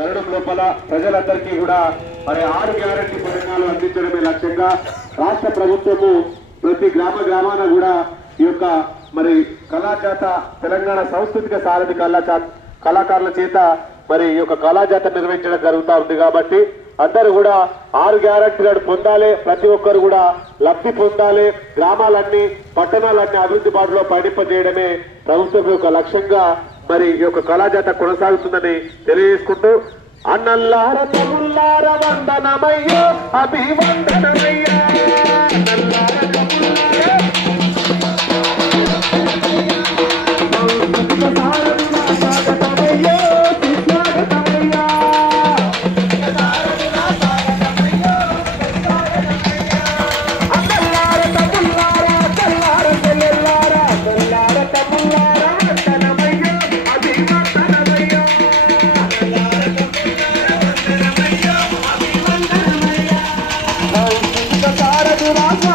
జరగడం లోపల ప్రజలందరికీ కూడా మరి ఆరు గ్యారంటీ పథకాలు అందించడమే లక్ష్యంగా రాష్ట్ర ప్రభుత్వము ప్రతి గ్రామ గ్రామాన కూడా ఈ యొక్క మరి కళాజాత తెలంగాణ సాంస్కృతిక సారథి కళా కళాకారుల చేత మరి ఈ యొక్క కళాజాత నిర్వహించడం జరుగుతూ ఉంది కాబట్టి అందరూ కూడా ఆరు గ్యారంటీలను పొందాలి. ప్రతి ఒక్కరు కూడా లబ్ధి పొందాలి. గ్రామాలన్నీ పట్టణాలన్నీ అభివృద్ధి బాటలో పయనింపజేయడమే ప్రభుత్వం యొక్క లక్ష్యంగా మరి ఈ యొక్క కళాజాత కొనసాగుతుందని తెలియజేసుకుంటూ అన్నల్లార తమ్ముల్లార వందనమయ్యో అభివందనమయ్యా that I